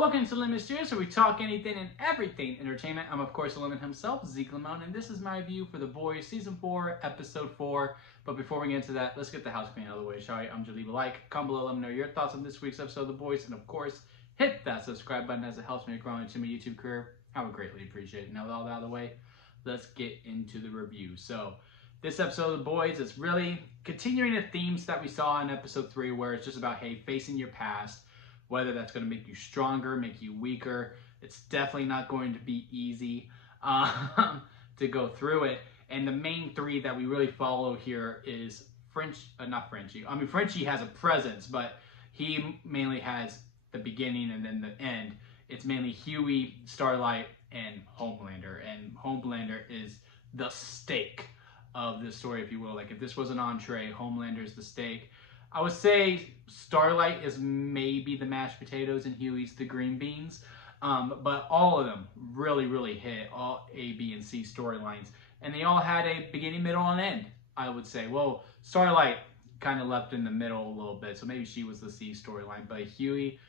Welcome to Lemon Studios, where we talk anything and everything entertainment. I'm, of course, the Lemon himself, Zeke Lemon, and this is my review for The Boys Season 4, Episode 4. But before we get into that, let's get the house clean out of the way, shall we? I'm just leave a like, comment below, let me know your thoughts on this week's episode of The Boys, and of course, hit that subscribe button as it helps me grow into my YouTube career. I would greatly appreciate it. Now with all that out of the way, let's get into the review. So, this episode of The Boys is really continuing the themes that we saw in Episode 3, where it's just about, hey, facing your past, whether that's going to make you stronger, make you weaker. It's definitely not going to be easy to go through it. And the main three that we really follow here is Frenchie has a presence, but he mainly has the beginning and then the end. It's mainly Huey, Starlight, and Homelander. And Homelander is the steak of this story, if you will. Like, if this was an entree, Homelander's the steak. I would say Starlight is maybe the mashed potatoes and Huey's the green beans. But all of them really, really hit all A, B, and C storylines. And they all had a beginning, middle, and end, I would say. Well, Starlight kind of left in the middle a little bit, so maybe she was the C storyline. But Huey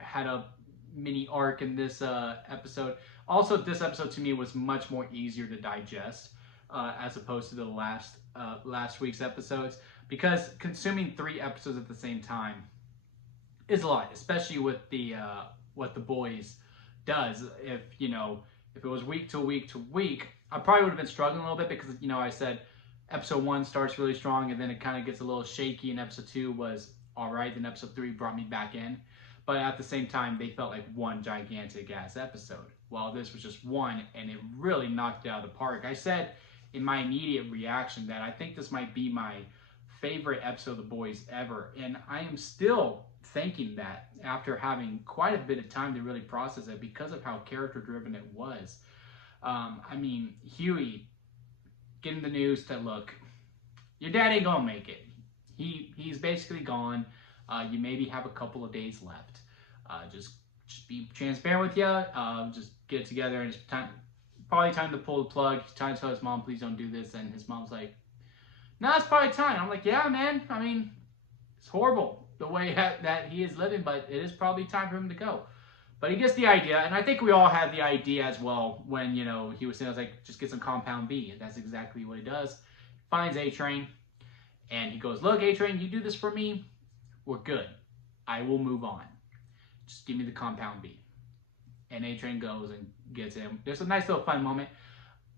had a mini arc in this episode. Also, this episode to me was much more easier to digest as opposed to the last week's episodes. Because consuming 3 episodes at the same time is a lot, especially with the what The Boys does. If it was week to week to week, I probably would have been struggling a little bit because I said episode 1 starts really strong and then it kind of gets a little shaky, and episode 2 was all right, then episode 3 brought me back in. But at the same time, they felt like one gigantic ass episode, while this was just one, and it really knocked it out of the park. I said in my immediate reaction that I think this might be my favorite episode of The Boys ever, and I am still thinking that after having quite a bit of time to really process it because of how character driven it was. I mean, Huey getting the news that, look, your dad ain't gonna make it. He's basically gone. You maybe have a couple of days left. Just be transparent with you. Just get it together, and it's probably time to pull the plug. He's trying to tell his mom, please don't do this, and his mom's like, no, it's probably time. I'm like, yeah, man. I mean, it's horrible the way that he is living, but it is probably time for him to go. But he gets the idea, and I think we all had the idea as well when, he was saying, I was like, just get some Compound B, and that's exactly what he does. Finds A-Train, and he goes, look, A-Train, you do this for me, we're good. I will move on. Just give me the Compound B. And A-Train goes and gets him. There's a nice little fun moment.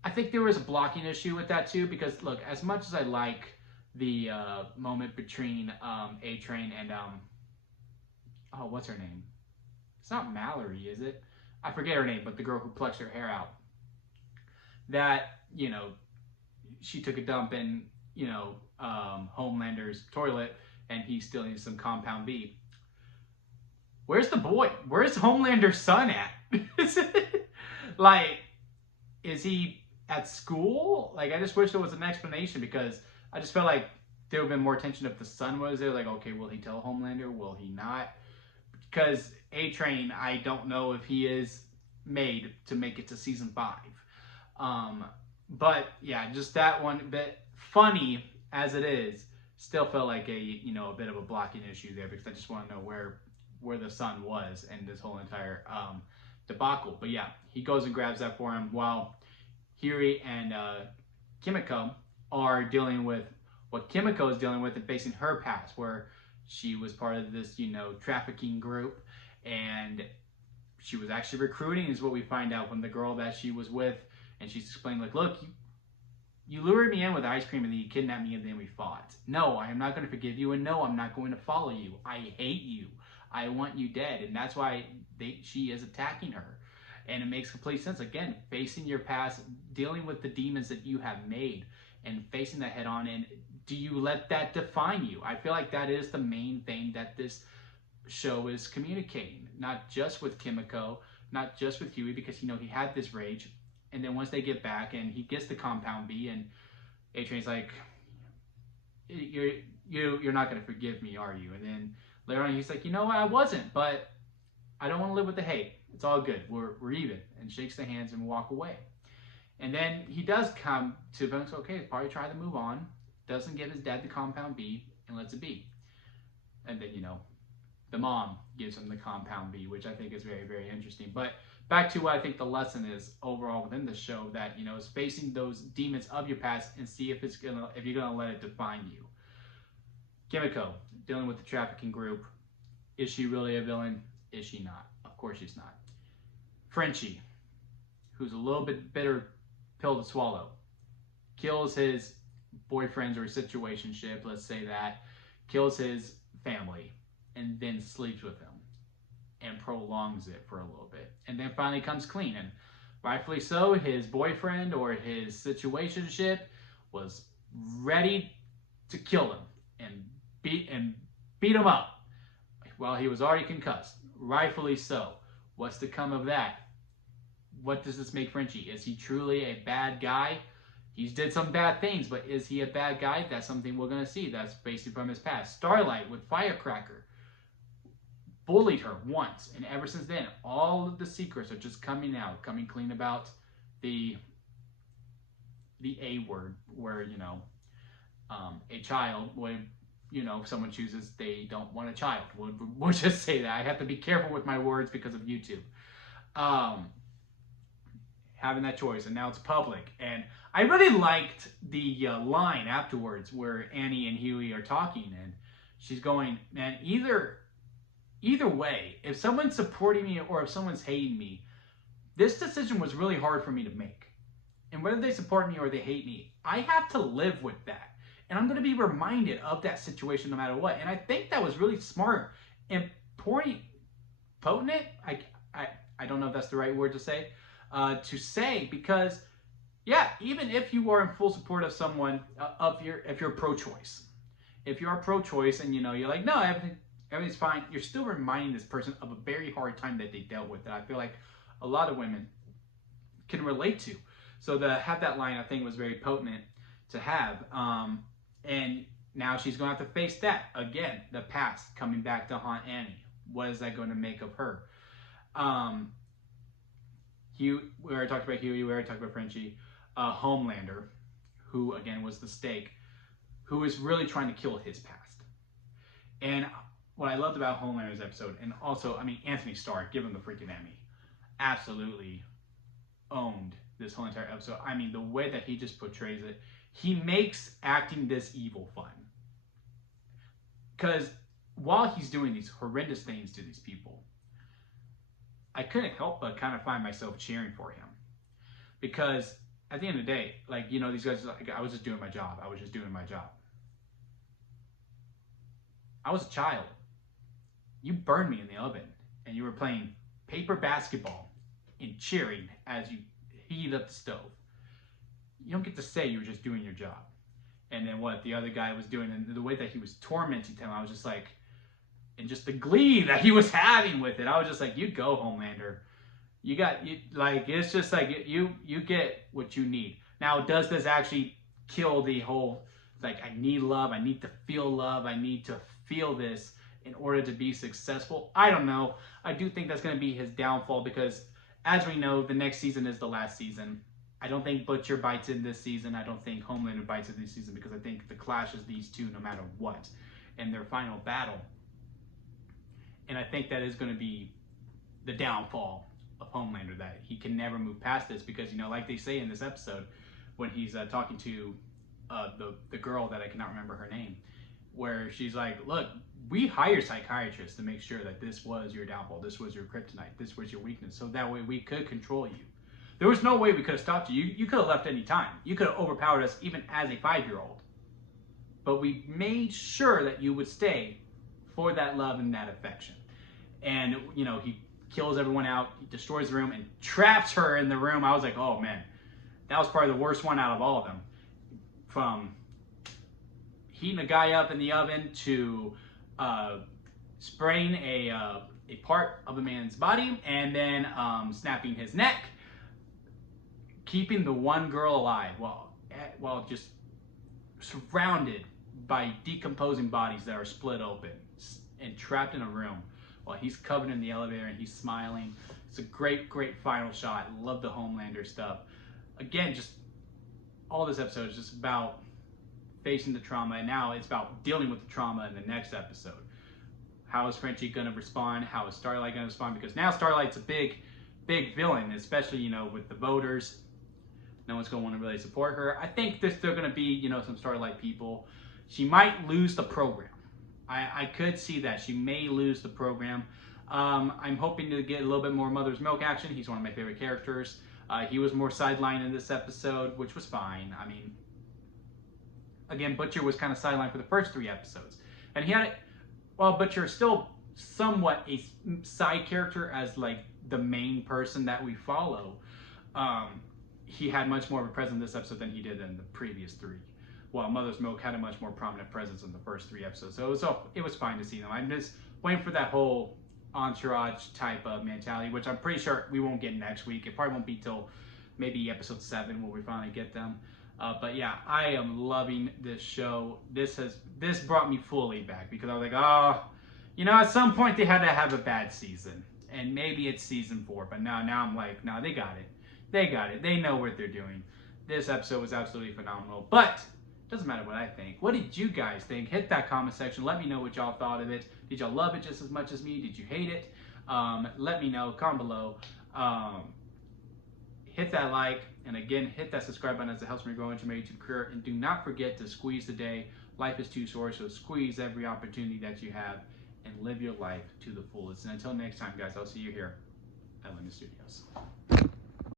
I think there was a blocking issue with that too, because look, as much as I like the moment between A-Train and oh, what's her name? It's not Mallory, is it? I forget her name, but the girl who plucks her hair out. That, she took a dump in, Homelander's toilet, and he still needs some Compound B. Where's the boy? Where's Homelander's son at? Like, is he at school? Like, I just wish there was an explanation, because I just felt like there would have been more attention if the son was there. Like, okay, will he tell Homelander? Will he not? Because A-Train, I don't know if he is made to make it to season 5. But yeah, just that one bit, funny as it is, still felt like a bit of a blocking issue there, because I just want to know where the son was in this whole entire debacle. But yeah, he goes and grabs that for him, while Huey and Kimiko are dealing with what Kimiko is dealing with and facing her past, where she was part of this, trafficking group, and she was actually recruiting, is what we find out from the girl that she was with, and she's explaining, like, look, you lured me in with ice cream and then you kidnapped me and then we fought. No, I am not going to forgive you, and no, I'm not going to follow you. I hate you. I want you dead, and that's why she is attacking her. And it makes complete sense. Again, facing your past, dealing with the demons that you have made, and facing that head on. And do you let that define you? I feel like that is the main thing that this show is communicating. Not just with Kimiko, not just with Huey, because he had this rage. And then once they get back and he gets the Compound B, and A-Train's like, you're not going to forgive me, are you? And then later on he's like, you know what, I wasn't, but I don't want to live with the hate. It's all good. We're even. And shakes the hands and walk away. And then he does come to events, okay, probably try to move on. Doesn't give his dad the Compound B and lets it be. And then, the mom gives him the compound B, which I think is very, very interesting. But back to what I think the lesson is overall within the show, that, you know, is facing those demons of your past and see if you're gonna let it define you. Kimiko, dealing with the trafficking group. Is she really a villain? Is she not? Of course she's not. Frenchie, who's a little bit bitter pill to swallow, kills his boyfriends or situationship, let's say that, kills his family, and then sleeps with him and prolongs it for a little bit, and then finally comes clean. And rightfully so, his boyfriend or his situationship was ready to kill him and beat him up while he was already concussed. Rightfully so. What's to come of that? What does this make Frenchie? Is he truly a bad guy? He's did some bad things, but is he a bad guy? That's something we're going to see. That's basically from his past. Starlight with Firecracker bullied her once, and ever since then, all of the secrets are just coming out, coming clean about the A word, where, you know, a child would, you know, if someone chooses they don't want a child, we'll just say that. I have to be careful with my words because of YouTube. Having that choice, and now it's public. And I really liked the line afterwards where Annie and Huey are talking, and she's going, man, either way, if someone's supporting me or if someone's hating me, this decision was really hard for me to make. And whether they support me or they hate me, I have to live with that. And I'm going to be reminded of that situation no matter what. And I think that was really smart and potent. I don't know if that's the right word to say, because, yeah, even if you are in full support of someone, if you're pro-choice, if you're pro-choice and, you know, you're like, no, everything's fine, you're still reminding this person of a very hard time that they dealt with, that I feel like a lot of women can relate to. So to have that line, I think, was very potent to have. And now she's going to have to face that again, the past coming back to haunt Annie. What is that going to make of her? We already talked about Huey, we already talked about Frenchie. Homelander, who again was the stake, who is really trying to kill his past. And what I loved about Homelander's episode, and also, I mean, Anthony Starr, give him the freaking Emmy, absolutely owned this whole entire episode. I mean, the way that he just portrays it, he makes acting this evil fun. Because while he's doing these horrendous things to these people, I couldn't help but kind of find myself cheering for him. Because at the end of the day, like, you know, these guys, like, I was just doing my job. I was just doing my job. I was a child. You burned me in the oven, and you were playing paper basketball and cheering as you heat up the stove. You don't get to say you were just doing your job. And then what the other guy was doing, and the way that he was tormenting him, I was just like, and just the glee that he was having with it, I was just like, you go, Homelander. It's just like, you get what you need. Now, does this actually kill the whole, like, I need love, I need to feel love, I need to feel this in order to be successful? I don't know. I do think that's going to be his downfall, because as we know, the next season is the last season. I don't think Butcher bites in this season. I don't think Homelander bites in this season, because I think the clash is these two no matter what, in their final battle. And I think that is going to be the downfall of Homelander, that he can never move past this, because, you know, like they say in this episode, when he's talking to the girl that I cannot remember her name, where she's like, look, we hire psychiatrists to make sure that this was your downfall, this was your kryptonite, this was your weakness, so that way we could control you. There was no way we could have stopped you. You could have left any time. You could have overpowered us even as a 5-year-old. But we made sure that you would stay for that love and that affection. And, you know, he kills everyone out, he destroys the room, and traps her in the room. I was like, oh man, that was probably the worst one out of all of them. From heating a guy up in the oven to spraying a part of a man's body, and then snapping his neck, keeping the one girl alive while just surrounded by decomposing bodies that are split open and trapped in a room while he's covered in the elevator and he's smiling. It's a great, great final shot. Love the Homelander stuff. Again, just all this episode is just about facing the trauma, and now it's about dealing with the trauma in the next episode. How is Frenchie going to respond? How is Starlight going to respond? Because now Starlight's a big villain, especially, you know, with the voters. No one's going to want to really support her. I think there's still going to be, you know, some Starlight people. She might lose the program. I could see that. She may lose the program. I'm hoping to get a little bit more Mother's Milk action. He's one of my favorite characters. He was more sidelined in this episode, which was fine. I mean, again, Butcher was kind of sidelined for the first 3 episodes. And he had, well, Butcher is still somewhat a side character as like the main person that we follow. He had much more of a presence in this episode than he did in the previous 3. While Mother's Milk had a much more prominent presence in the first 3 episodes. So it was fine to see them. I'm just waiting for that whole entourage type of mentality, which I'm pretty sure we won't get next week. It probably won't be till maybe episode 7 where we finally get them. But yeah, I am loving this show. This brought me fully back because I was like, oh, you know, at some point they had to have a bad season. And maybe it's season 4. But now I'm like, no, they got it. They got it. They know what they're doing. This episode was absolutely phenomenal. But doesn't matter what I think. What did you guys think? Hit that comment section. Let me know what y'all thought of it. Did y'all love it just as much as me? Did you hate it? Let me know. Comment below. Hit that like. And again, hit that subscribe button as it helps me grow into my YouTube career. And do not forget to squeeze the day. Life is too short, so squeeze every opportunity that you have and live your life to the fullest. And until next time, guys, I'll see you here at Lemon Studios.